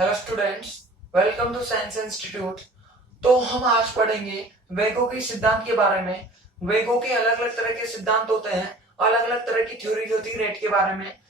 Hello students, welcome to science institute. तो हम आज पढ़ेंगे वेगों के सिद्धांत के बारे में। वेगों के अलग अलग तरह के सिद्धांत होते हैं, अलग अलग तरह की थ्योरी होती है रेट के बारे में।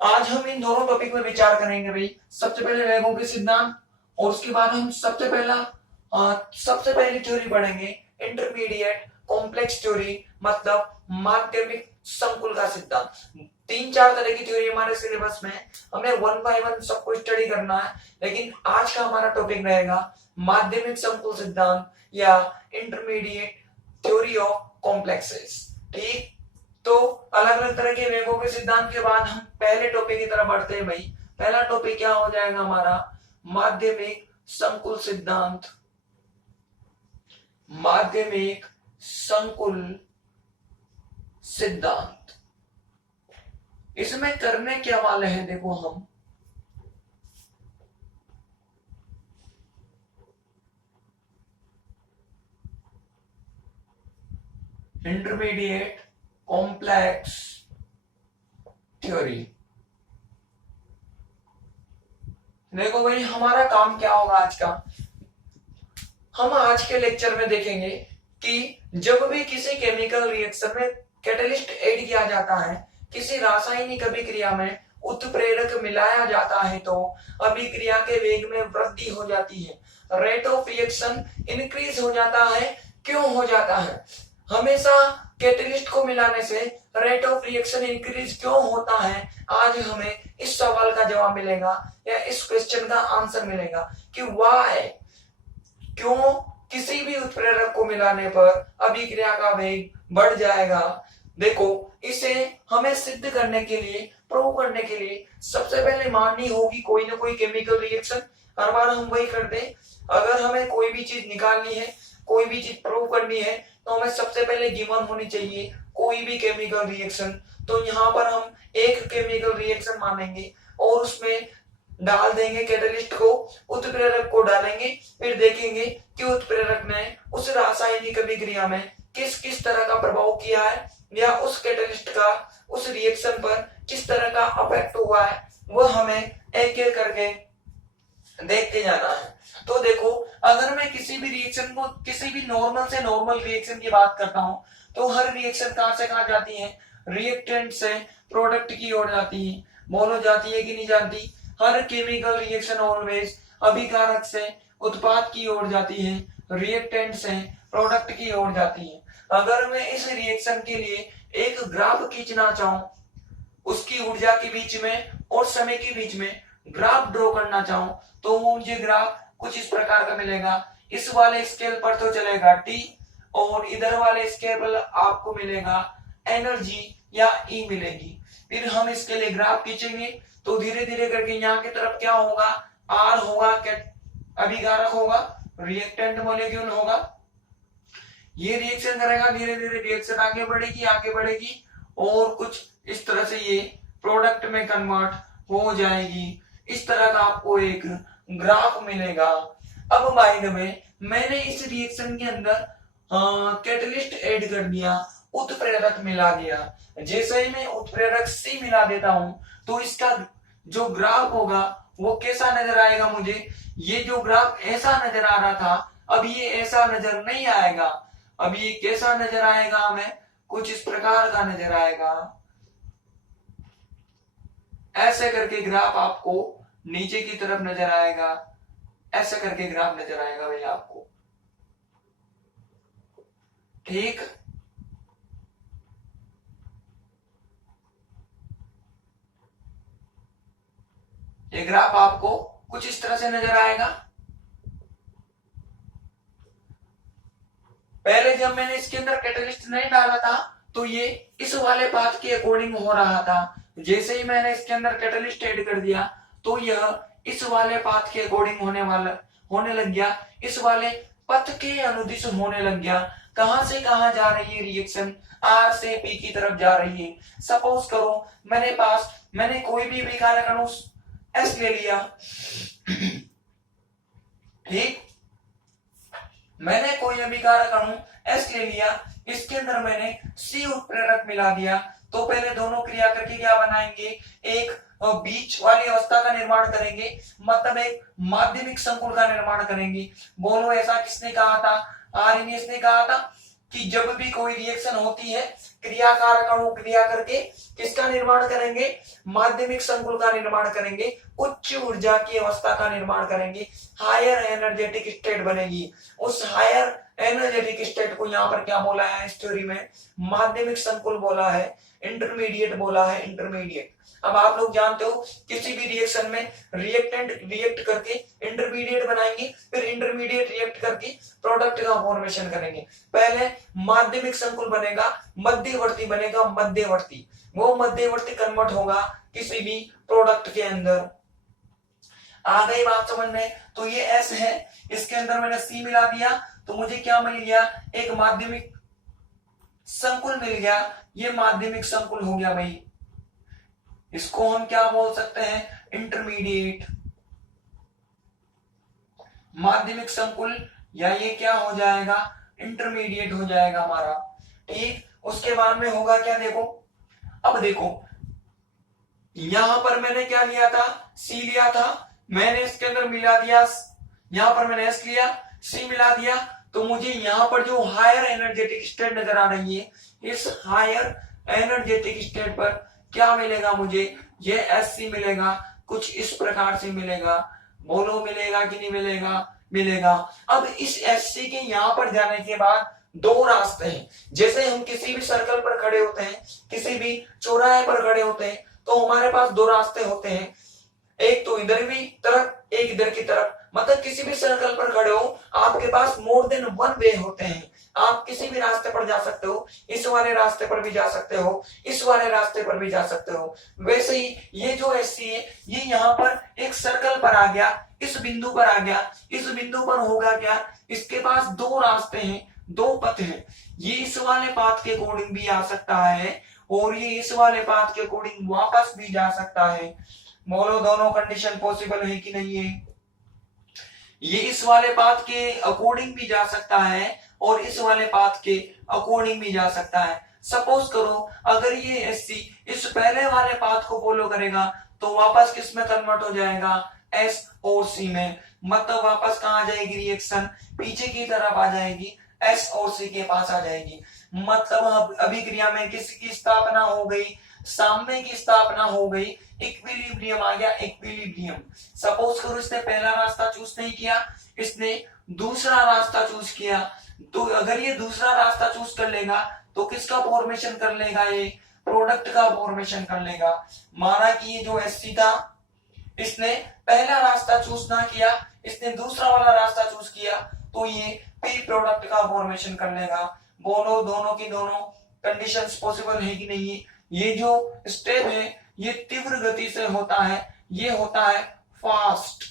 आज हम इन दोनों टॉपिक में विचार करेंगे भाई। सबसे पहले वेगों के सिद्धांत और उसके बाद हम सबसे पहली थ्योरी पढ़ेंगे इंटरमीडिएट कॉम्प्लेक्स थ्योरी, मतलब माध्यमिक संकुल का सिद्धांत। 3-4 तरह की थ्योरी हमारे सिलेबस में, हमें वन बाय वन सबको स्टडी करना है। लेकिन आज का हमारा टॉपिक रहेगा माध्यमिक संकुल सिद्धांत या इंटरमीडिएट थ्योरी ऑफ कॉम्प्लेक्सेस। ठीक, तो अलग अलग तरह के वेगों के सिद्धांत के बाद हम पहले टॉपिक की तरफ बढ़ते हैं भाई। पहला टॉपिक क्या हो जाएगा हमारा? माध्यमिक संकुल सिद्धांत। माध्यमिक संकुल सिद्धांत, इसमें करने क्या वाले हैं देखो हम। Intermediate complex theory. देखो भाई, हमारा काम क्या होगा आज का। हम आज के लेक्चर में देखेंगे कि जब भी किसी केमिकल रिएक्शन में कैटलिस्ट ऐड किया जाता है, किसी रासायनिक अभिक्रिया में उत्प्रेरक मिलाया जाता है, तो अभिक्रिया के वेग में वृद्धि हो जाती है, रेट ऑफ रिएक्शन इंक्रीज हो जाता है। क्यों हो जाता है? हमेशा कैटलिस्ट को मिलाने से रेट ऑफ रिएक्शन इंक्रीज क्यों होता है? आज हमें इस सवाल का जवाब मिलेगा या इस क्वेश्चन का आंसर मिलेगा कि व्हाई, क्यों किसी भी उत्प्रेरक को मिलाने पर अभिक्रिया का वेग बढ़ जाएगा। देखो, इसे हमें सिद्ध करने के लिए, प्रूव करने के लिए सबसे पहले माननी होगी कोई ना कोई केमिकल रिएक्शन। हर बार हम वही करते हैं। अगर हमें कोई भी चीज निकालनी है, कोई भी चीज प्रूव करनी है, तो हमें सबसे पहले गिवन होनी चाहिए कोई भी केमिकल रिएक्शन। तो यहाँ पर हम एक केमिकल रिएक्शन मानेंगे और उसमें डाल देंगे कैटलिस्ट को, उत्प्रेरक को डालेंगे, फिर देखेंगे कि उत्प्रेरक ने उस रासायनिक अभिक्रिया में किस किस तरह का प्रभाव किया है या उस कैटलिस्ट का उस रिएक्शन पर किस तरह का अफेक्ट हुआ है, वो हमें एक एक करके देखते जाना है। तो देखो, अगर मैं किसी भी रिएक्शन को, किसी भी नॉर्मल से नॉर्मल रिएक्शन की बात करता हूं, तो हर रिएक्शन कहां से कहां जाती है? रिएक्टेंट से प्रोडक्ट की ओर जाती है। बोलो, जाती है कि नहीं जाती? हर केमिकल रिएक्शन ऑलवेज अभिकारक से उत्पाद की ओर जाती है, रिएक्टेंट से प्रोडक्ट की ओर जाती है। अगर मैं इस रिएक्शन के लिए एक ग्राफ खींचना चाहूं, उसकी ऊर्जा के बीच में और समय के बीच में ग्राफ ड्रॉ करना चाहूं, तो मुझे ग्राफ कुछ इस प्रकार का मिलेगा। इस वाले स्केल पर तो चलेगा टी, और इधर वाले स्केल पर आपको मिलेगा एनर्जी या ई मिलेगी। फिर हम इसके लिए ग्राफ खींचेंगे तो धीरे धीरे करके यहाँ की तरफ क्या होगा? आर होगा, अभिकारक होगा, रिएक्टेंट मॉलिक्यूल होगा। ये रिएक्शन करेगा, धीरे धीरे रिएक्शन आगे बढ़ेगी, आगे बढ़ेगी, और कुछ इस तरह से ये प्रोडक्ट में कन्वर्ट हो जाएगी। इस तरह का आपको एक ग्राफ मिलेगा। अब माइंड में मैंने इस रिएक्शन के अंदर कैटलिस्ट ऐड कर दिया, उत्प्रेरक मिला दिया। जैसे ही मैं उत्प्रेरक सी मिला देता हूं, तो इसका जो ग्राफ होगा वो कैसा नजर आएगा मुझे? ये जो ग्राफ ऐसा नजर आ रहा था, अब ये ऐसा नजर नहीं आएगा। अब ये कैसा नजर आएगा हमें? कुछ इस प्रकार का नजर आएगा। ऐसे करके ग्राफ आपको नीचे की तरफ नजर आएगा। ऐसे करके ग्राफ नजर आएगा भैया आपको। ठीक, ये ग्राफ आपको कुछ इस तरह से नजर आएगा। पहले जब मैंने इसके अंदर कैटलिस्ट नहीं डाला था, तो ये इस वाले पाथ के अकॉर्डिंग हो रहा था। जैसे ही मैंने इसके अंदर कैटलिस्ट ऐड कर दिया, तो यह इस वाले पाथ के अकॉर्डिंग होने लग गया, इस वाले पथ के अनुदिश होने लग गया। कहां से कहां जा रही है रिएक्शन? आर से पी की तरफ जा रही है। सपोज करो मैंने कोई भी अभिकारक अणु एस ले लिया। ठीक, मैंने कोई अभिकारक अणु एस ले लिया, इसके अंदर मैंने सी उत्प्रेरक मिला दिया। तो पहले दोनों क्रिया करके क्या बनाएंगे? एक बीच वाली अवस्था का निर्माण करेंगे, मतलब एक माध्यमिक संकुल का निर्माण करेंगे। बोलो ऐसा किसने कहा था? आर्हेनियस ने कहा था कि जब भी कोई रिएक्शन होती है, क्रियाकारक अणु क्रिया करके किसका निर्माण करेंगे? माध्यमिक संकुल का निर्माण करेंगे, उच्च ऊर्जा की अवस्था का निर्माण करेंगे, हायर एनर्जेटिक स्टेट बनेगी। उस हायर एनर्जेटिक स्टेट को यहाँ पर क्या बोला है इस थ्योरी में? माध्यमिक संकुल बोला है, इंटरमीडिएट बोला है, इंटरमीडिएट। अब आप लोग जानते हो किसी भी रिएक्शन में रिएक्टेंट रिएक्ट करके इंटरमीडिएट बनाएंगे, फिर इंटरमीडिएट रिएक्ट करके प्रोडक्ट का फॉर्मेशन करेंगे। पहले माध्यमिक संकुल बनेगा, मध्यवर्ती बनेगा, मध्यवर्ती, वो मध्यवर्ती कन्वर्ट होगा किसी भी प्रोडक्ट के अंदर। आ गई बात समझ में? तो ये S है, इसके अंदर मैंने C मिला दिया तो मुझे क्या मिल गया? एक माध्यमिक संकुल मिल गया। ये माध्यमिक संकुल हो गया भाई, इसको हम क्या बोल सकते हैं? इंटरमीडिएट माध्यमिक संकुल, या ये क्या हो जाएगा? इंटरमीडिएट हो जाएगा हमारा। ठीक, उसके बाद में होगा क्या? देखो, अब देखो यहां पर मैंने क्या लिया था? C लिया था, मैंने इसके अंदर मिला दिया, यहां पर मैंने S लिया, C मिला दिया, तो मुझे यहां पर जो हायर एनर्जेटिक स्टेट नजर आ रही है, इस हायर एनर्जेटिक स्टेट पर क्या मिलेगा मुझे? ये SC मिलेगा, कुछ इस प्रकार से मिलेगा। बोलो मिलेगा कि नहीं मिलेगा? मिलेगा। अब इस SC के यहां पर जाने के बाद दो रास्ते हैं। जैसे हम किसी भी सर्कल पर खड़े होते हैं, किसी भी चौराहे पर खड़े होते हैं, तो हमारे पास दो रास्ते होते हैं, एक तो इधर की तरफ, एक इधर की तरफ। मतलब किसी भी सर्कल पर खड़े हो, आपके पास मोर देन वन वे होते हैं। आप किसी भी रास्ते पर जा सकते हो, इस वाले रास्ते पर भी जा सकते हो, इस वाले रास्ते पर भी जा सकते हो। वैसे ही ये जो SC है, ये यहाँ पर एक सर्कल पर आ गया, इस बिंदु पर आ गया। इस बिंदु पर होगा क्या? इसके पास दो रास्ते हैं, दो पथ हैं। ये इस वाले पाथ के अकॉर्डिंग भी आ सकता है और ये इस वाले पाथ के अकॉर्डिंग वापस भी जा सकता है। बोलो दोनों कंडीशन पॉसिबल है कि नहीं है? ये इस वाले पाथ के अकॉर्डिंग भी जा सकता है और इस वाले पाथ के अकॉर्डिंग भी जा सकता है। सपोज करो अगर ये SC इस पहले वाले पाथ को फॉलो करेगा तो वापस किस में कन्वर्ट हो जाएगा? S और C में। मतलब वापस कहां आ जाएगी रिएक्शन? पीछे की तरफ आ जाएगी, S और C के पास आ जाएगी। मतलब अभिक्रिया में किसकी स्थापना हो गई? साम्य की स्थापना हो गई, इक्विलिब्रियम आ गया, इक्विलिब्रियम। सपोज करो इसने पहला रास्ता चूज नहीं किया, इसने दूसरा रास्ता चूज किया, तो अगर ये दूसरा रास्ता चूज कर लेगा तो किसका फॉर्मेशन कर लेगा? ये प्रोडक्ट का फॉर्मेशन कर लेगा। माना कि ये जो SC था, इसने पहला रास्ता चूज ना किया, इसने दूसरा वाला रास्ता चूज किया, तो ये P प्रोडक्ट का फॉर्मेशन कर लेगा। बोलो दोनों की दोनों कंडीशंस पॉसिबल है कि नहीं है? ये जो स्टेप है ये तीव्र गति से होता है, ये होता है फास्ट,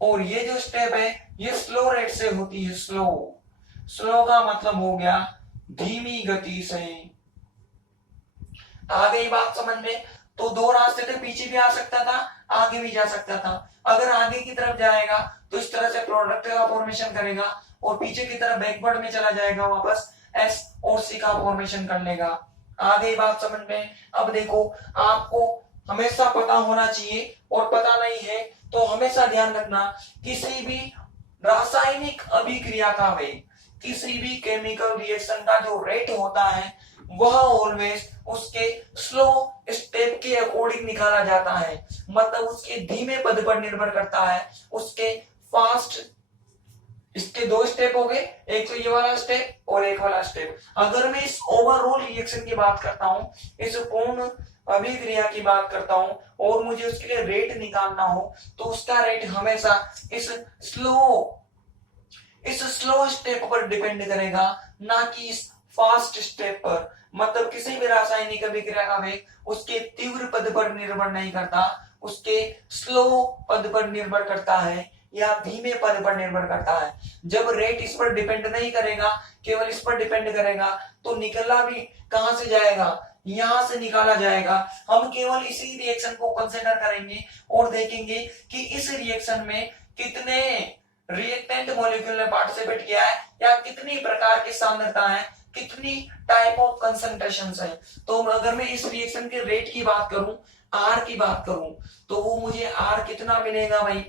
और ये जो स्टेप है ये स्लो रेट से होती है, स्लो। स्लो का मतलब हो गया धीमी गति से। आ गई बात समझ में? तो दो रास्ते थे, पीछे भी आ सकता था, आगे भी जा सकता था। अगर आगे की तरफ जाएगा तो इस तरह से प्रोडक्ट का फॉर्मेशन करेगा और पीछे की तरफ बैकवर्ड में चला जाएगा, वापस S और C का फॉर्मेशन कर लेगा। आ गई बात समझ में? अब देखो, आपको हमेशा पता होना चाहिए, और पता नहीं है तो हमेशा ध्यान रखना, किसी भी रासायनिक अभिक्रिया का वेग, किसी भी केमिकल रिएक्शन का जो रेट होता है वह ऑलवेज उसके स्लो स्टेप के अकॉर्डिंग निकाला जाता है। मतलब उसके धीमे पद पर निर्भर करता है, उसके फास्ट। इसके दो स्टेप हो गए, एक तो ये वाला स्टेप और एक वाला स्टेप। अगर मैं इस ओवरऑल रिएक्शन की बात करता हूं, इस पूर्ण अभिक्रिया की बात करता हूं, और मुझे उसके लिए रेट निकालना हो, तो उसका रेट हमेशा इस स्लो स्टेप पर डिपेंड करेगा, ना कि इस फास्ट स्टेप पर। मतलब किसी भी रासायनिक अभिक्रिया का वेग उसके तीव्र पद पर निर्भर नहीं करता, उसके स्लो पद पर निर्भर करता है या धीमे पद पर निर्भर करता है। जब रेट इस पर डिपेंड नहीं करेगा, केवल इस पर डिपेंड करेगा, तो निकलना भी कहां से जाएगा? यहां से निकाला जाएगा। हम केवल इसी रिएक्शन को कंसीडर करेंगे और देखेंगे कि इस रिएक्शन में कितने रिएक्टेंट मॉलिक्यूल ने पार्टिसिपेट किया है, या कितनी प्रकार की सांद्रता है, कितनी टाइप ऑफ कंसंट्रेशन है। तो अगर मैं इस रिएक्शन के रेट की बात करूं, आर की बात करूं तो वो मुझे आर कितना मिलेगा भाई,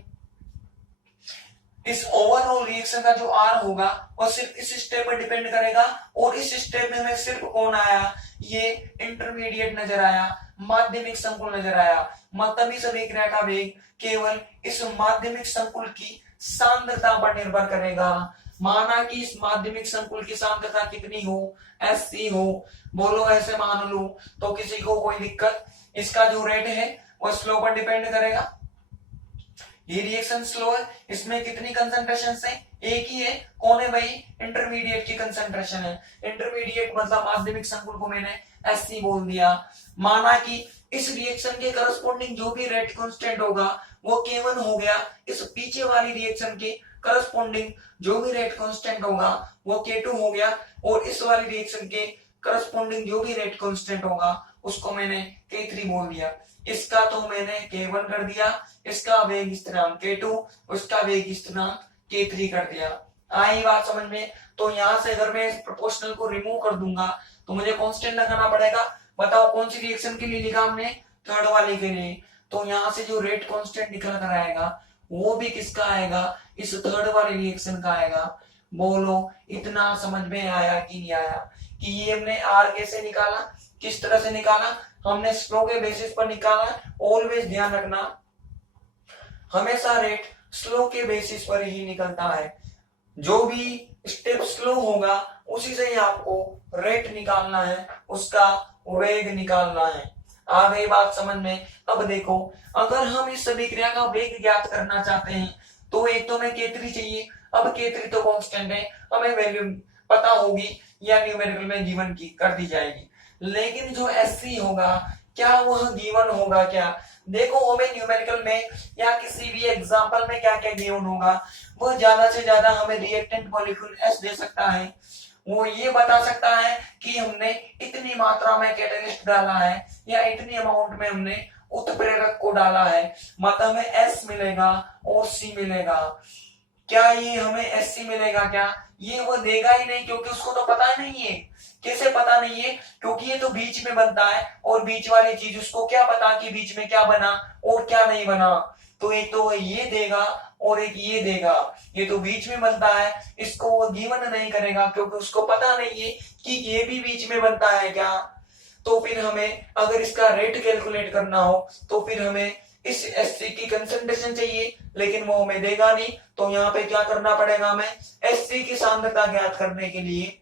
इस ओवरऑल रिएक्शन का जो आर होगा वो सिर्फ इस स्टेप पर डिपेंड करेगा। और इस स्टेप में हमें सिर्फ कौन आया, ये इंटरमीडिएट नजर आया, माध्यमिक संकुल नजर आया। मतलब इस अभिक्रिया का वेग केवल इस माध्यमिक संकुल की सांद्रता पर निर्भर करेगा। माना कि इस माध्यमिक संकुल की सांद्रता कितनी हो, Sc हो, बोलो ऐसे मान लो तो किसी को कोई दिक्कत, इसका जो रेट है वो स्लो पर डिपेंड करेगा। ये रिएक्शन स्लो है, इसमें कितनी कंसंट्रेशन है, एक ही है, कौन है भाई, इंटरमीडिएट की कंसंट्रेशन है। इंटरमीडिएट मतलब माध्यमिक संकुल को मैंने Sc बोल दिया। माना कि इस रिएक्शन के करस्पॉन्डिंग जो भी रेट कांस्टेंट होगा वो K1 हो गया, इस पीछे वाली रिएक्शन के करस्पॉन्डिंग जो भी रेट कांस्टेंट होगा वो K2 हो गया, और इस वाली रिएक्शन के करस्पॉन्डिंग जो भी रेट कांस्टेंट होगा उसको मैंने K3 बोल दिया। इसका तो मैंने K1 कर दिया, इसका वेग स्थिरांक K2, उसका वेग स्थिरांक K3 कर दिया। आई बात समझ में। तो यहां से अगर मैं इस प्रोपोर्शनल को रिमूव कर दूंगा तो मुझे कांस्टेंट लगाना पड़ेगा। बताओ कौन सी रिएक्शन के लिए लिखा हमने, थर्ड वाले के लिए। तो यहाँ से जो रेट कांस्टेंट निकल कर आएगा वो भी किसका आएगा, इस थर्ड वाले रिएक्शन का आएगा। बोलो इतना समझ में आया कि नहीं आया, कि ये हमने आर कैसे निकाला, किस तरह से निकाला, हमने स्लो के बेसिस पर निकाला। ऑलवेज ध्यान रखना, हमेशा रेट स्लो के बेसिस पर ही निकलता है। जो भी स्टेप स्लो होगा उसी से ही आपको रेट निकालना है, उसका वेग निकालना है। आ गई बात समझ में। अब देखो, अगर हम इस अभिक्रिया का वेग ज्ञात करना चाहते हैं तो एक तो हमें K3 चाहिए। अब K3 तो कांस्टेंट है, हमें वैल्यू पता होगी या न्यूमेरिकल में गिवन की कर दी जाएगी। लेकिन जो Sc होगा क्या वह गिवन होगा क्या, देखो हमें न्यूमेरिकल में या किसी भी एग्जांपल में क्या क्या गिवन होगा, वो ज्यादा से ज्यादा हमें रिएक्टेंट मॉलिक्यूल S दे सकता है। वो ये बता सकता है कि हमने इतनी मात्रा में कैटेलिस्ट डाला है या इतनी अमाउंट में हमने उत्प्रेरक को डाला है, मतलब हमें S मिलेगा और C मिलेगा। क्या ये हमें Sc मिलेगा क्या, ये वो देगा ही नहीं, क्योंकि उसको तो पता ही नहीं है। कैसे पता नहीं है, क्योंकि ये तो बीच में बनता है और बीच वाली चीज उसको क्या पता कि बीच में क्या बना और क्या नहीं बना। तो एक तो ये देगा और एक ये देगा, ये तो बीच में बनता है, इसको वो गिवन नहीं करेगा क्योंकि उसको पता नहीं है कि ये भी बीच में बनता है क्या। तो फिर हमें अगर इसका रेट कैलकुलेट करना हो तो फिर हमें इस Sc की कंसंट्रेशन चाहिए, लेकिन वो हमें देगा नहीं। तो यहाँ पे क्या करना पड़ेगा, हमें Sc की सांद्रता ज्ञात करने के लिए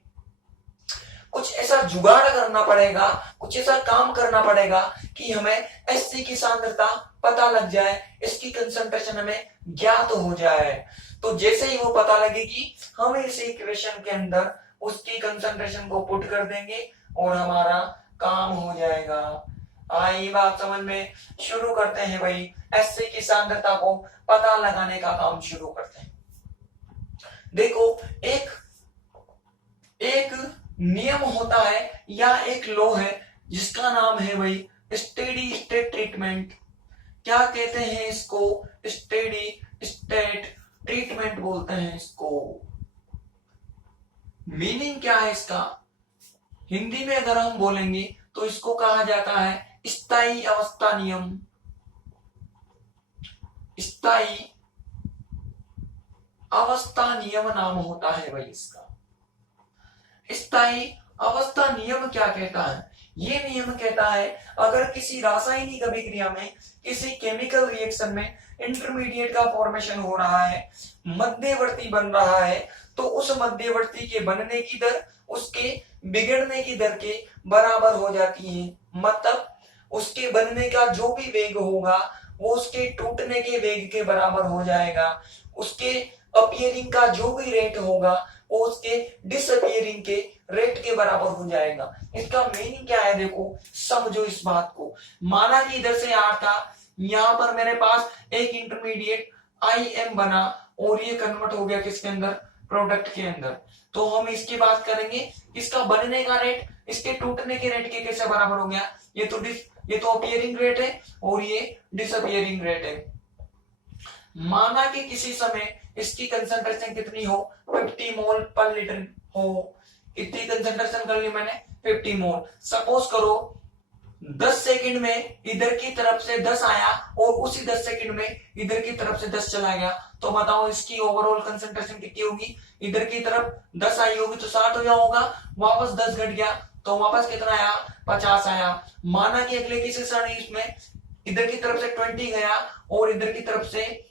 कुछ ऐसा जुगाड़ करना पड़ेगा, कुछ ऐसा काम करना पड़ेगा कि हमें Sc की सांद्रता पता लग जाए, इसकी कंसंट्रेशन हमें ज्ञात हो जाए। तो जैसे ही वो पता लगेगी हम इस इक्वेशन के अंदर उसकी कंसंट्रेशन को पुट कर देंगे और हमारा काम हो जाएगा। आई बात समझ में। शुरू करते हैं भाई, Sc की सांद्रता को पता लगाने का काम शुरू करते हैं। देखो एक नियम होता है या एक लॉ है जिसका नाम है भाई स्टेडी स्टेट ट्रीटमेंट। क्या कहते हैं इसको, स्टेडी स्टेट ट्रीटमेंट बोलते हैं इसको। मीनिंग क्या है इसका, हिंदी में अगर हम बोलेंगे तो इसको कहा जाता है स्थायी अवस्था नियम। स्थायी अवस्था नियम नाम होता है भाई इसका। स्थायी अवस्था नियम क्या कहता है, ये नियम कहता है अगर किसी रासायनिक अभिक्रिया में, किसी केमिकल रिएक्शन में इंटरमीडिएट का फॉर्मेशन हो रहा है, मध्यवर्ती बन रहा है, तो उस मध्यवर्ती के बनने की दर उसके बिगड़ने की दर के बराबर हो जाती है। मतलब उसके बनने का जो भी वेग होगा वो उसके टूटने के वेग के बराबर हो जाएगा। उसके अपीयरिंग का जो भी रेट होगा वो उसके डिसअपीयरिंग के रेट के बराबर हो जाएगा। इसका मीनिंग क्या है, देखो समझो इस बात को। माना कि इधर से आर था, यहां पर मेरे पास एक इंटरमीडिएट IM बना और ये कन्वर्ट हो गया किसके अंदर, प्रोडक्ट के अंदर। तो हम इसकी बात करेंगे, इसका बनने का रेट इसके टूटने के रेट के कैसे बराबर हो गया। ये तो अपीयरिंग रेट है और ये डिसअपीयरिंग रेट है। माना कि किसी समय इसकी कंसंट्रेशन कितनी हो, 50 मोल पर लीटर हो। कितनी कंसंट्रेशन कर ली मैंने, 50 मोल। सपोज करो 10 सेकंड में इधर की तरफ से 10 आया और उसी 10 सेकंड में इधर की तरफ से 10 चला गया, तो बताओ इसकी ओवरऑल कंसंट्रेशन कितनी होगी? इधर की तरफ 10 आई होगी तो 60 हो गया होगा, वापस 10 घट गया तो वापस कितना आया? 50 आया। माना कि अगले की सेशन इसमें इधर की तरफ से 20 गया और इधर की तरफ से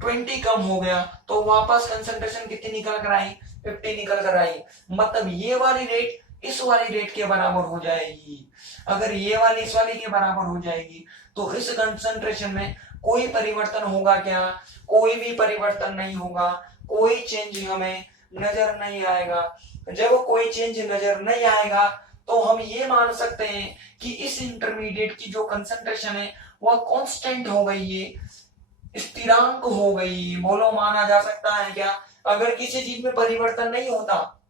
20 कम हो गया, तो वापस कंसंट्रेशन कितनी निकल कर आई? 50 निकल कर आई। मतलब ये वाली रेट इस वाली रेट के बराबर हो जाएगी। अगर ये वाली इस वाली के बराबर हो जाएगी तो इस कंसंट्रेशन में कोई परिवर्तन होगा क्या? कोई भी परिवर्तन नहीं होगा, कोई चेंज हमें नजर नहीं आएगा। जब कोई चेंज नजर नहीं आएगा तो हम ये मान सकते हैं कि इस इंटरमीडिएट की जो कंसंट्रेशन है वह कांस्टेंट हो गई है, स्थिरांक हो गई। बोलो माना जा सकता है क्या? अगर किसी चीज में परिवर्तन नहीं होता,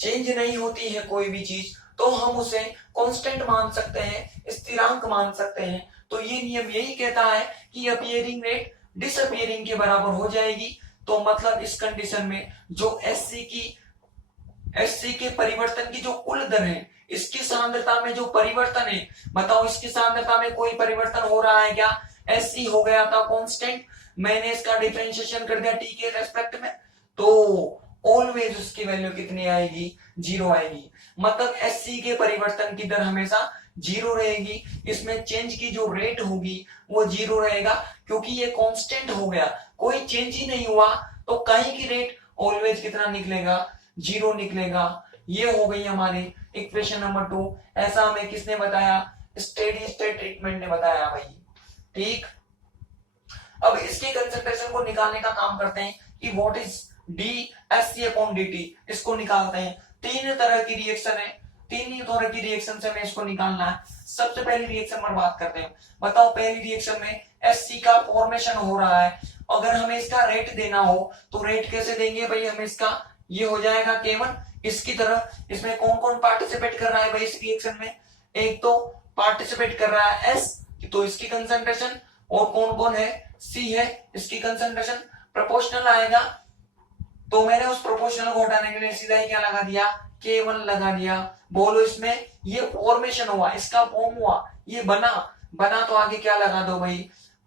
चेंज नहीं होती है कोई भी चीज, तो हम उसे कांस्टेंट मान सकते हैं, स्थिरांक मान सकते हैं। तो ये नियम यही कहता है कि अपीयरिंग रेट डिसअपीयरिंग के बराबर हो जाएगी। तो मतलब इस कंडीशन में जो एससी के परिवर्तन की जो कुल दर है, इसकी सांद्रता में जो परिवर्तन है, बताओ इसकी सांद्रता में कोई परिवर्तन हो रहा है क्या? एससी हो गया था कांस्टेंट, मैंने इसका डिफरेंशिएशन कर दिया टी के रेस्पेक्ट में, तो ऑलवेज उसकी वैल्यू कितनी आएगी? 0 आएगी। मतलब एससी के परिवर्तन की दर हमेशा 0 रहेगी, इसमें चेंज की जो रेट होगी वो 0 रहेगा, क्योंकि ये कांस्टेंट हो गया, कोई चेंज ही नहीं हुआ, तो कहीं की रेट ऑलवेज कितना निकलेगा? 0 निकलेगा। ये हो गई हमारी इक्वेशन नंबर 2। ऐसा हमें किसने बताया? स्टेडी स्टेट ट्रीटमेंट ने बताया भाई। ठीक, अब इसकी कंसंट्रेशन को निकालने का काम करते हैं कि what is D S C upon D T, इसको निकालते हैं। तीन तरह की रिएक्शन है, तीन ही तरह की रिएक्शन से हमें इसको निकालना है। सबसे पहली रिएक्शन पर बात करते हैं। बताओ पहली रिएक्शन में एससी का फॉर्मेशन हो रहा है, अगर हमें इसका रेट देना हो तो रेट कैसे देंगे भाई? हमें इसका ये हो जाएगा K1, इसकी तरफ इसमें कौन कौन पार्टिसिपेट कर रहा है भाई इस रिएक्शन में? एक तो पार्टिसिपेट कर रहा है S, तो इसकी कंसंट्रेशन, और कौन कौन है? C है, इसकी कंसंट्रेशन प्रोपोर्शनल आएगा। तो मैंने उस प्रोपोर्शनल को हटाने के लिए सीधा ही क्या लगा दिया? K1 लगा दिया। बोलो इसमें ये फॉर्मेशन हुआ, इसका फॉर्म हुआ, ये बना तो आगे क्या लगा दो भाई?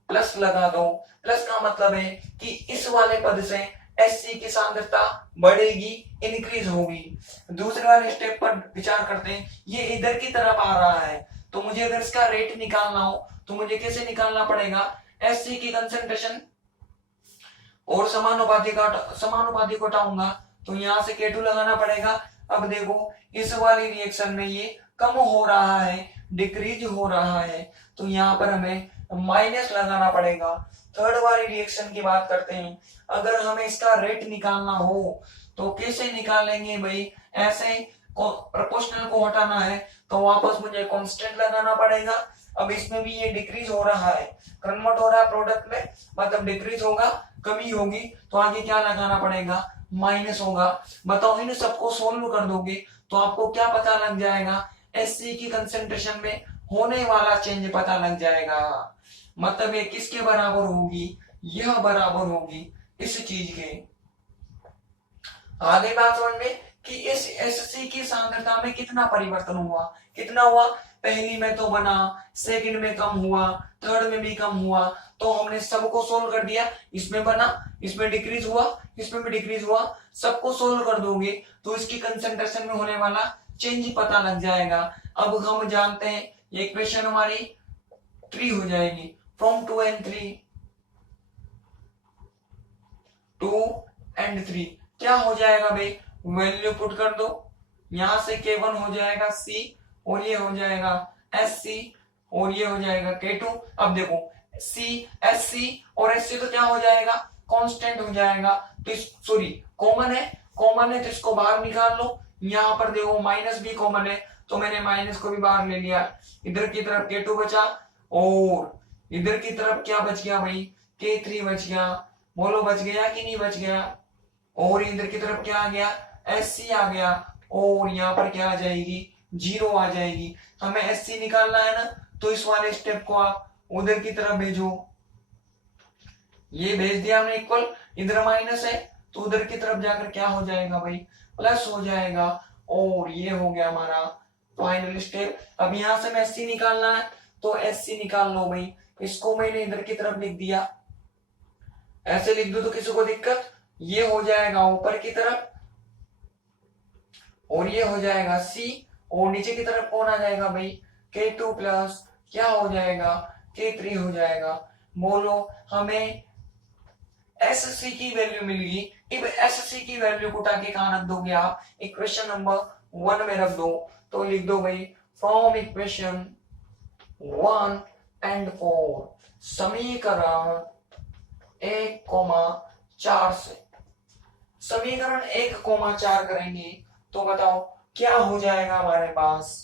प्लस लगा दो। प्लस का मतलब है कि इस वाले पद से एससी की सांद्रता बढ़ेगी, इंक्रीज होगी। दूसरे वाले स्टेप पर विचार करते हैं, ये इधर की तरफ आ रहा है, तो मुझे अगर इसका रेट निकालना हो तो मुझे कैसे निकालना पड़ेगा? एससी की कंसंट्रेशन और समानुपाती को हटाऊंगा, तो यहां से K2 लगाना पड़ेगा। अब देखो इस वाली रिएक्शन में ये कम हो रहा है, डिक्रीज हो रहा है, तो यहाँ पर हमें माइनस लगाना पड़ेगा। थर्ड वाली रिएक्शन की बात करते हैं, अगर हमें इसका रेट निकालना हो तो कैसे निकालेंगे भाई? ऐसे प्रोपोर्शनल को हटाना है तो वापस मुझे कांस्टेंट लगाना पड़ेगा। अब इसमें भी ये डिक्रीज हो रहा है, कन्वर्ट हो रहा है प्रोडक्ट में, मतलब डिक्रीज होगा, कमी होगी, तो आगे क्या लगाना पड़ेगा? माइनस होगा। बताओ इन सबको सोल्व कर दोगे तो आपको क्या पता लग जाएगा? एससी की कंसंट्रेशन में होने वाला चेंज पता लग जाएगा। मतलब ये किसके बराबर होगी? यह बराबर होगी इस चीज के। आगे बात समझ में कि इस एससी की सांद्रता में कितना परिवर्तन हुआ? कितना हुआ? पहली में तो बना, सेकंड में कम हुआ, थर्ड में भी कम हुआ, तो हमने सबको सोल्व कर दिया। इसमें बना, इसमें डिक्रीज हुआ, इसमें भी डिक्रीज हुआ, सबको सोल्व कर दोगे तो इसकी कंसंट्रेशन में होने वाला चेंज पता लग जाएगा। अब हम जानते हैं ये इक्वेशन हमारी 3 हो जाएगी, फ्रॉम 2 and 3, 2 and 3 क्या हो जाएगा भाई? वैल्यू पुट कर दो, यहां से K1 हो जाएगा C, और ये हो जाएगा SC, और ये हो जाएगा K2। अब देखो C, SC और SC तो क्या हो जाएगा? कांस्टेंट हो जाएगा। तो सॉरी कॉमन है, तो इसको बाहर निकाल लो। यहाँ पर देखो माइनस भी कॉमन है, तो मैंने माइनस को भी बाहर ले लिया। इधर की तरफ K2 बचा और इधर की तरफ क्या बच गया भाई? K3 बच गया। बोलो बच गया कि नहीं बच गया? और इधर की तरफ क्या आ गया? SC आ गया, और यहाँ पर क्या आ जाएगी? 0 आ जाएगी। हमें SC निकालना है ना, तो इस वाले स्टेप को आप उधर की तरफ भेजो। ये भेज दिया हमने इक्वल, इधर माइनस है तो उधर की तरफ जाकर क्या हो जाएगा भाई? प्लस हो जाएगा, और ये हो गया हमारा फाइनल स्टेप। अब यहां से मैं SC निकालना है तो SC निकाल लो भाई। इसको मैंने इधर की तरफ लिख दिया, ऐसे लिख दो तो किसी को दिक्कत, ये हो जाएगा ऊपर की तरफ और ये हो जाएगा C, और नीचे की तरफ कौन आ जाएगा भाई, K2 प्लस क्या हो जाएगा, K3 हो जाएगा। बोलो हमें SC की वैल्यू मिल गई। अब SC की वैल्यू को उठा के कहां रख दोगे आप, इक्वेशन नंबर 1 में रख दो। तो लिख दो भाई फ्रॉम इक्वेशन 1 एंड 4 समीकरण 1,4 से समीकरण 1,4 करेंगे तो बताओ क्या हो जाएगा हमारे पास।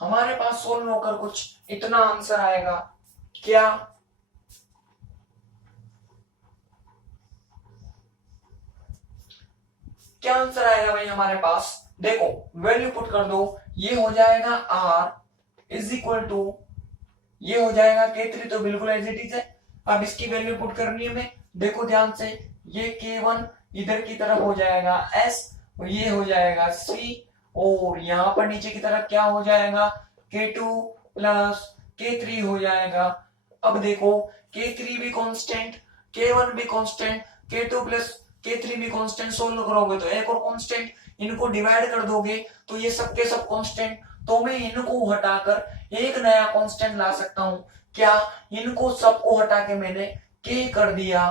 हमारे पास सोल्व होकर कुछ इतना आंसर आएगा, क्या क्या आंसर आएगा भाई हमारे पास, देखो वैल्यू पुट कर दो। ये हो जाएगा R इज इक्वल टू, ये हो जाएगा K3 तो बिल्कुल एज इट इज है। अब इसकी वैल्यू पुट करनी है हमें, देखो ध्यान से, ये K1 इधर की तरफ हो जाएगा S और ये हो जाएगा C, और यहां पर नीचे की तरफ क्या हो जाएगा, K2 प्लस K3 हो जाएगा। अब देखो K3 भी कांस्टेंट, K1 भी कांस्टेंट, K2 प्लस K3 भी कांस्टेंट, सोल्व करोगे तो एक और कांस्टेंट, इनको डिवाइड कर दोगे तो ये सबके सब कांस्टेंट, तो मैं इनको हटाकर एक नया कांस्टेंट ला सकता हूं। क्या, इनको सबको हटा के मैंने K कर दिया,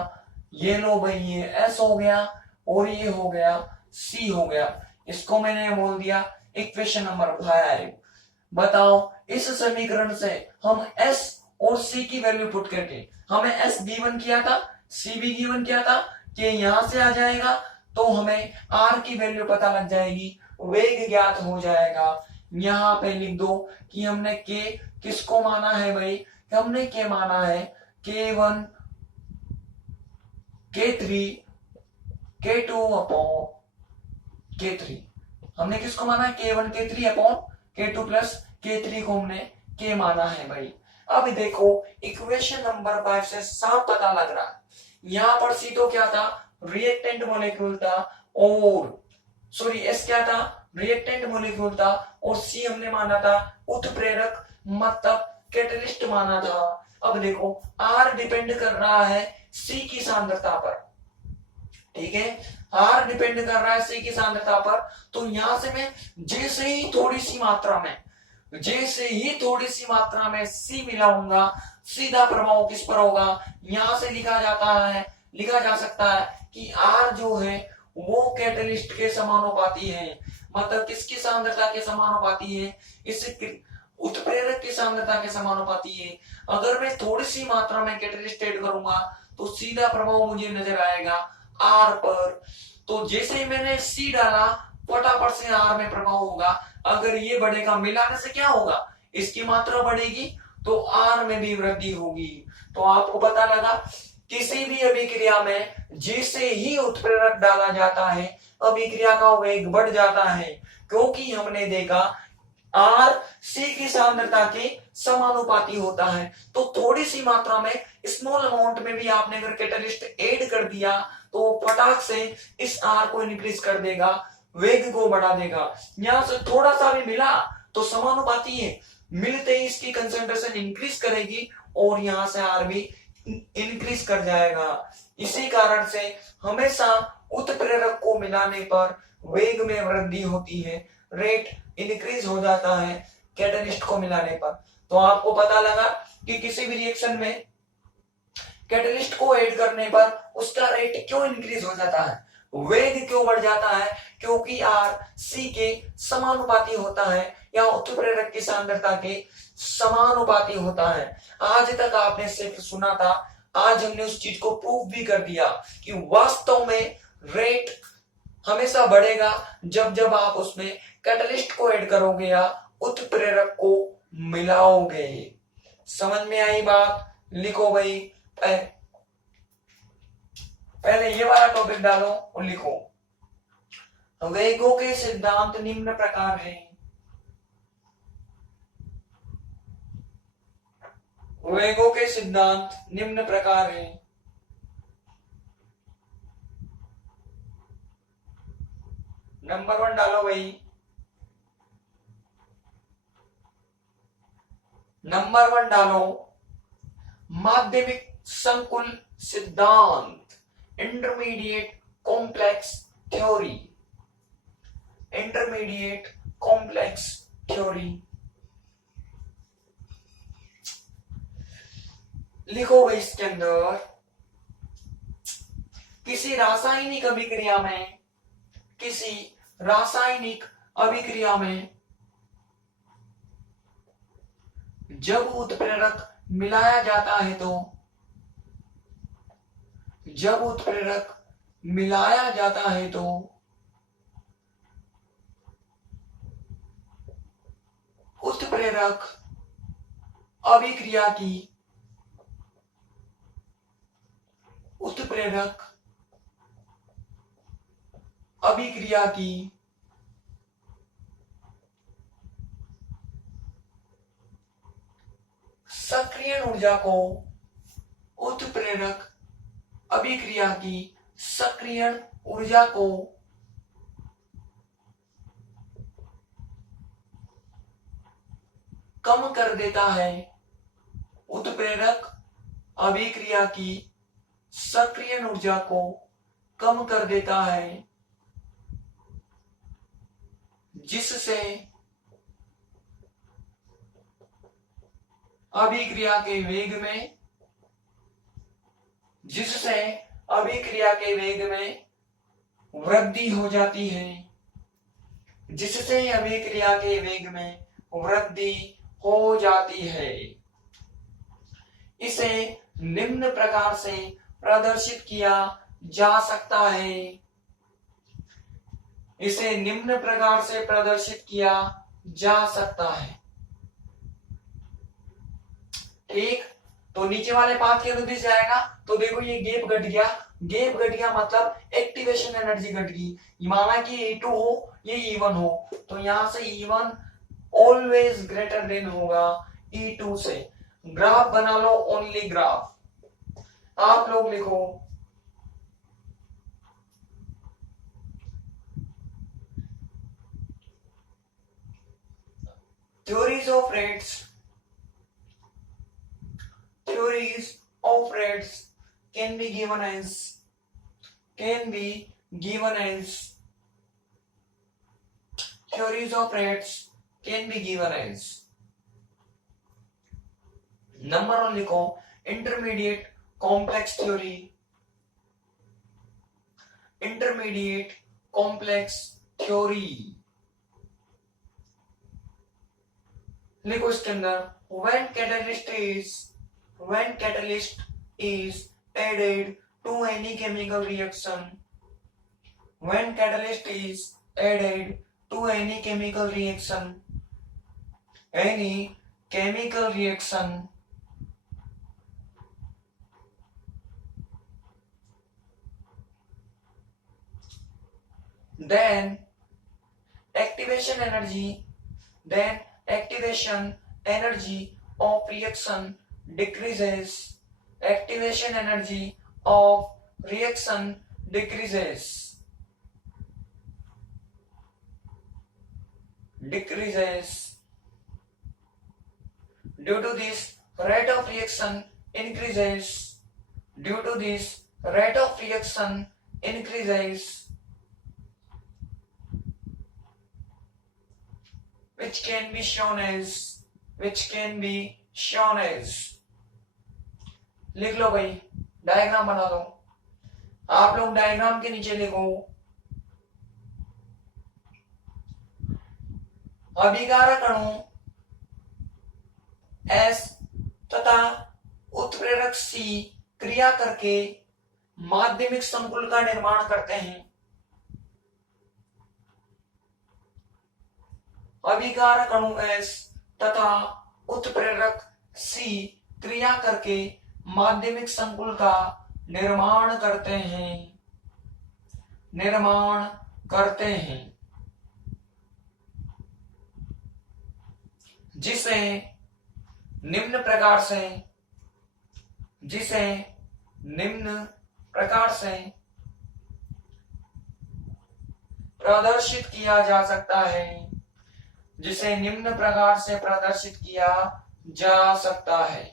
ये लो भाई ये S हो गया और ये हो गया C हो गया। इसको मैंने बोल दिया इक्वेशन नंबर 5। बताओ इस समीकरण से हम S और C की वैल्यू पुट करके, हमें S गिवन किया था, C भी गिवन किया था, कि यहां से आ जाएगा तो हमें R की वैल्यू पता लग जाएगी, वेग ज्ञात हो जाएगा। यहां पे लिख दो कि हमने K किसको माना है भाई, हमने K माना है K1 K3 K2 upon K3। हमने किसको माना है, K1 K3 upon K2 plus K3 को हमने K माना है भाई। अब देखो इक्वेशन नंबर 5 से साफ पता लग रहा है, यहां पर C तो क्या था, रिएक्टेंट मॉलिक्यूल था, और सॉरी S क्या था, रिएक्टेंट मॉलिक्यूल था, और C हमने माना था उत्प्रेरक मतलब कैटलिस्ट माना था। अब देखो R डिपेंड कर रहा है C की सांद्रता पर, ठीक है, R डिपेंड कर रहा है C की सांद्रता पर। तो यहां से मैं जैसे ही थोड़ी सी मात्रा में C मिलाऊंगा, सीधा प्रभाव किस पर होगा, यहां से लिखा जा सकता है कि R जो है वो कैटलिस्ट के समानुपाती है, मतलब किसकी सांद्रता के समानुपाती है, इस उत्प्रेरक की सांद्रता के समानुपाती है। अगर मैं थोड़ी सी मात्रा में कैटलिस्ट ऐड करूंगा तो सीधा प्रभाव मुझे नजर आएगा R पर। तो जैसे ही मैंने C डाला फटाफट से R में प्रभाव होगा। अगर ये बढ़ेगा, मिलाने से क्या होगा, इसकी मात्रा बढ़ेगी तो R में भी वृद्धि होगी। तो आपको पता लगा किसी भी अभिक्रिया में जैसे ही उत्प्रेरक डाला जाता है अभिक्रिया का वेग बढ़ जाता है, क्योंकि हमने देखा R C की सांद्रता के समानुपाती होता है। तो थोड़ी सी मात्रा में, स्मॉल अमाउंट में भी आपने अगर कैटलिस्ट ऐड कर दिया तो फटाक से इस R को इंक्रीज कर देगा, वेग को बढ़ा देगा। यहां से थोड़ा सा भी मिला तो समानुपाती है, मिलते ही इसकी कंसेंट्रेशन इंक्रीज करेगी और यहां से R भी इंक्रीज कर जाएगा। इसी कारण से हमेशा उत्प्रेरक को मिलाने पर वेग में वृद्धि होती है, रेट इंक्रीज हो जाता है कैटलिस्ट को मिलाने पर। तो आपको पता लगा कि किसी भी रिएक्शन में कैटलिस्ट को ऐड करने पर उसका रेट क्यों इंक्रीज हो जाता है, वेग क्यों बढ़ जाता है, क्योंकि R C के समानुपाती होता है या उत्प्रेरक की सांद्रता के समानुपाती होता है। आज तक आपने सिर्फ सुना था, आज हमने उस चीज को प्रूव भी कर दिया कि वास्तव में रेट हमेशा बढ़ेगा जब जब आप उसमें कैटलिस्ट को ऐड करोगे या उत्प्रेरक को मिलाओगे। समझ में आई बात, लिखो भाई, पहले ये वाला टॉपिक डालो और लिखो। वेगों के सिद्धांत निम्न प्रकार है। वेगों के सिद्धांत निम्न प्रकार है। नंबर 1 डालो भाई। नंबर 1 डालो, माध्यमिक संकुल सिद्धांत, intermediate complex theory, intermediate complex theory. लिखो भाई इसके अंदर, किसी रासायनिक अभिक्रिया में, किसी रासायनिक अभिक्रिया में जब उत्प्रेरक मिलाया जाता है तो, जब उत्प्रेरक मिलाया जाता है तो उत्प्रेरक अभिक्रिया की, उत्प्रेरक अभिक्रिया की सक्रियण ऊर्जा को, उत्प्रेरक अभिक्रिया की सक्रियण ऊर्जा को कम कर देता है, उत्प्रेरक अभिक्रिया की सक्रियण ऊर्जा को कम कर देता है, जिससे अभिक्रिया के वेग में, जिससे अभिक्रिया के वेग में वृद्धि हो जाती है, जिससे अभिक्रिया के वेग में वृद्धि हो जाती है। इसे निम्न प्रकार से प्रदर्शित किया जा सकता है, इसे निम्न प्रकार से प्रदर्शित किया जा सकता है। ठीक, तो नीचे वाले पाथ के अनुदिश जाएगा तो देखो ये गैप घट गया, गैप घट गया मतलब एक्टिवेशन एनर्जी घट गई। माना कि E2 हो, ये E1 हो, तो यहां से E1 ऑलवेज ग्रेटर देन होगा E2 से। ग्राफ बना लो, ओनली ग्राफ आप लोग लिखो, theories of rates, theories of rates can be given as, can be given as, theories of rates can be given as, number 1 लिखो, intermediate complex theory, intermediate complex theory. लिखो इसके अंदर, when catalyst is added to any chemical reaction, when catalyst is added to any chemical reaction, any chemical reaction, then activation energy, then activation energy of reaction decreases, activation energy of reaction decreases, decreases. Due to this, rate of reaction increases, due to this, rate of reaction increases, which can be shown as, which can be shown as, लिख लो भाई, diagram बना दो। आप लोग diagram के नीचे लिखो, अभिकारक अणु S तथा उत्प्रेरक C क्रिया करके माध्यमिक संकुल का निर्माण करते हैं। अभिकारक अणु S तथा उत्प्रेरक C क्रिया करके माध्यमिक संकुल का निर्माण करते हैं, निर्माण करते हैं, जिसे निम्न प्रकार से, जिसे निम्न प्रकार से प्रदर्शित किया जा सकता है, जिसे निम्न प्रकार से प्रदर्शित किया जा सकता है।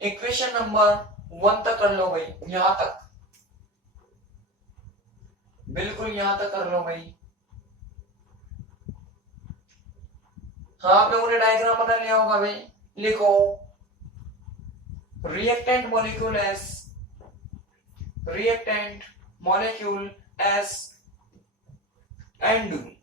इक्वेशन नंबर 1 तक कर लो भाई, यहां तक, बिल्कुल यहां तक कर लो भाई। हाँ, आप लोगों ने डायग्राम बना लिया होगा भाई। लिखो reactant molecule S, reactant molecule S and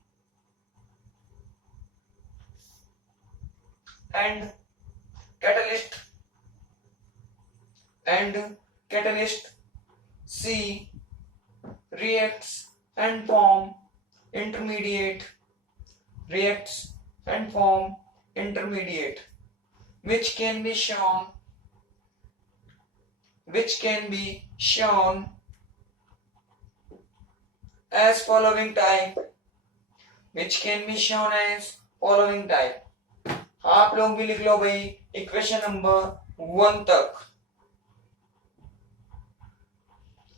catalyst C reacts and form intermediate, which can be shown as following type, आप लोग भी लिख लो भाई इक्वेशन नंबर 1 तक।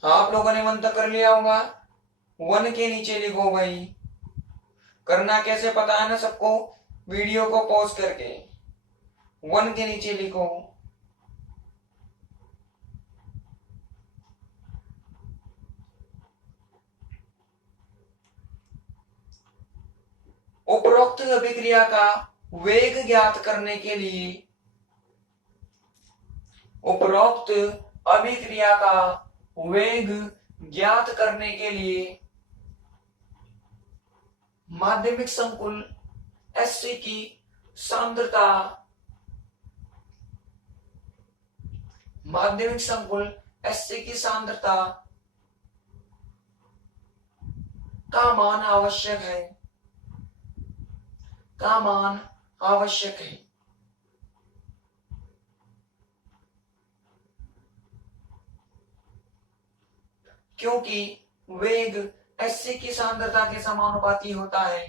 आप लोगों ने 1 तक कर लिया होगा। 1 के नीचे लिखो भाई, करना कैसे पता है ना सबको, वीडियो को पॉज करके 1 के नीचे लिखो उपरोक्त अभिक्रिया का वेग ज्ञात करने के लिए, उपरोक्त अभिक्रिया का वेग ज्ञात करने के लिए माध्यमिक संकुल Hc की सांद्रता, माध्यमिक संकुल Hc की सांद्रता का मान आवश्यक है, क्योंकि वेग Hc की सांद्रता के समानुपाती होता है,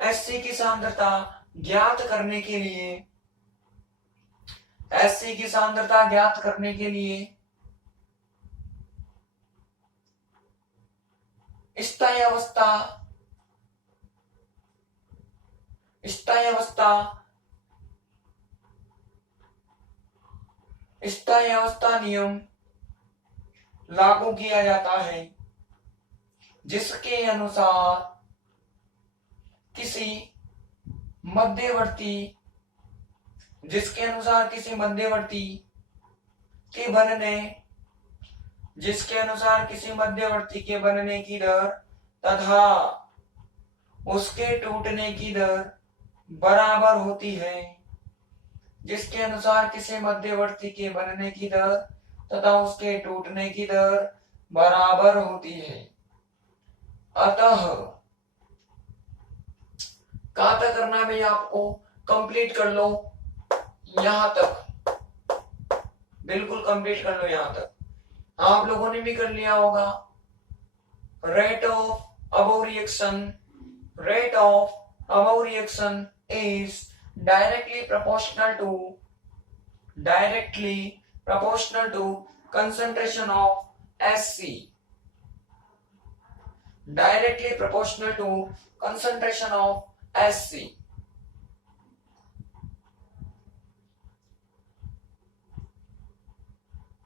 Hc की सांद्रता ज्ञात करने के लिए स्थायी अवस्था नियम लागू किया जाता है, जिसके अनुसार किसी मध्यवर्ती के बनने की दर तथा उसके टूटने की दर बराबर होती है, जिसके अनुसार किसी मध्यवर्ती के बनने की दर तथा उसके टूटने की दर बराबर होती है। अतः कहां तक करना है भैया आपको, कंप्लीट कर लो यहां तक, बिल्कुल कंप्लीट कर लो यहां तक। आप लोगों ने भी कर लिया होगा। Rate of above reaction is directly proportional to concentration of Hc, directly proportional to concentration of Hc.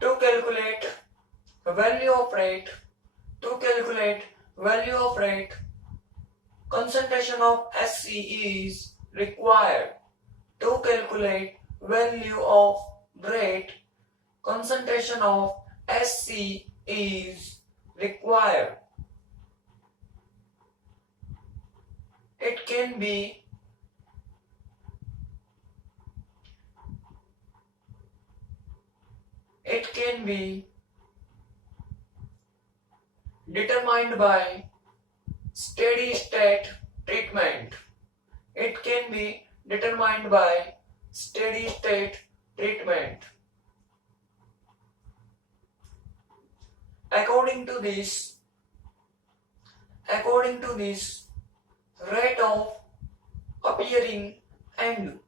To calculate value of rate, concentration of Hc is required. To calculate value of rate, concentration of Hc is required. It can be determined by steady state treatment. According to this, rate of appearing and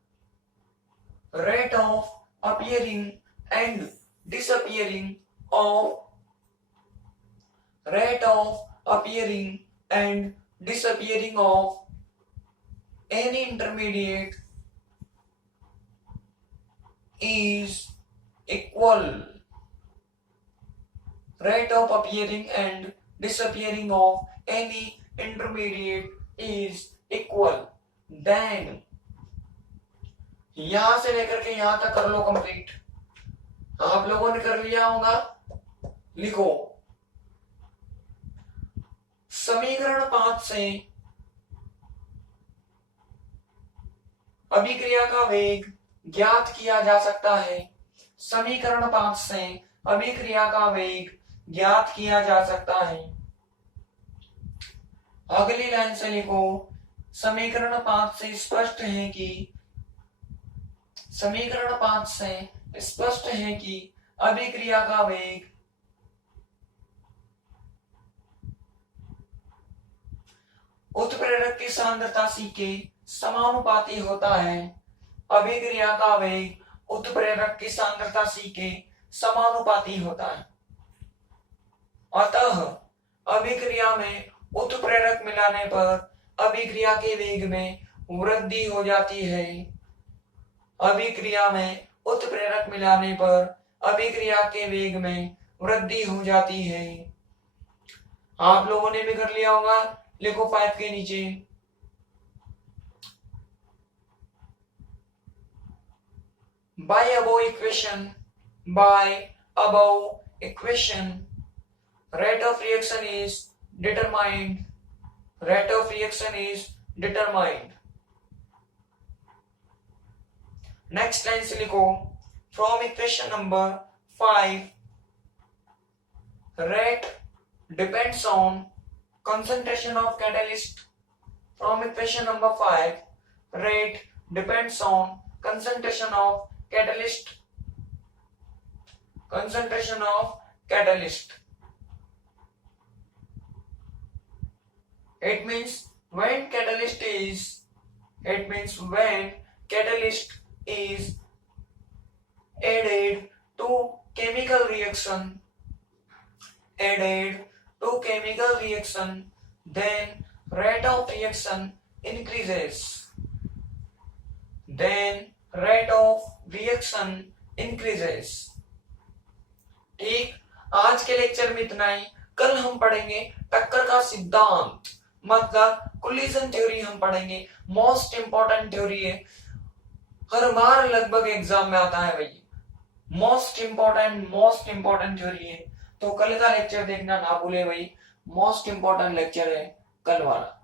rate of appearing and disappearing of rate of appearing and disappearing of any intermediate is equal. Rate of appearing and disappearing of any intermediate is equal. Then यहां से लेकर के यहां तक कर लो complete. आप लोगों ने कर लिया होगा, लिखो समीकरण 5 से अभिक्रिया का वेग ज्ञात किया जा सकता है। समीकरण 5 से अभिक्रिया का वेग ज्ञात किया जा सकता है। अगली लाइन से लिखो समीकरण 5 से स्पष्ट है कि समीकरण 5 से स्पष्ट है कि अभिक्रिया का वेग उत्प्रेरक की सांद्रता c के समानुपाती होता है। अभिक्रिया का वेग उत्प्रेरक की सांद्रता c के समानुपाती होता है। अतः अभिक्रिया में उत्प्रेरक मिलाने पर अभिक्रिया के वेग में वृद्धि हो जाती है। अभिक्रिया में उत्प्रेरक मिलाने पर अभिक्रिया के वेग में वृद्धि हो जाती है। आप लोगों ने भी कर लिया होगा, लिखो 5 के नीचे by above equation rate of reaction is determined. Next line से लिखो from equation number 5 rate depends on concentration of catalyst. From equation number 5 rate depends on concentration of catalyst. It means when catalyst is added to chemical reaction, then rate of reaction increases. ठीक, आज के lecture में इतना ही। कल हम पढ़ेंगे टक्कर का सिद्धांत, मतलब कोलिजन थ्योरी हम पढ़ेंगे। मोस्ट इंपॉर्टेंट थ्योरी है, हर बार लगभग एग्जाम में आता है भाई। मोस्ट इंपॉर्टेंट थ्योरी है, तो कल का लेक्चर देखना ना भूले भाई। मोस्ट इंपॉर्टेंट लेक्चर है कल वाला।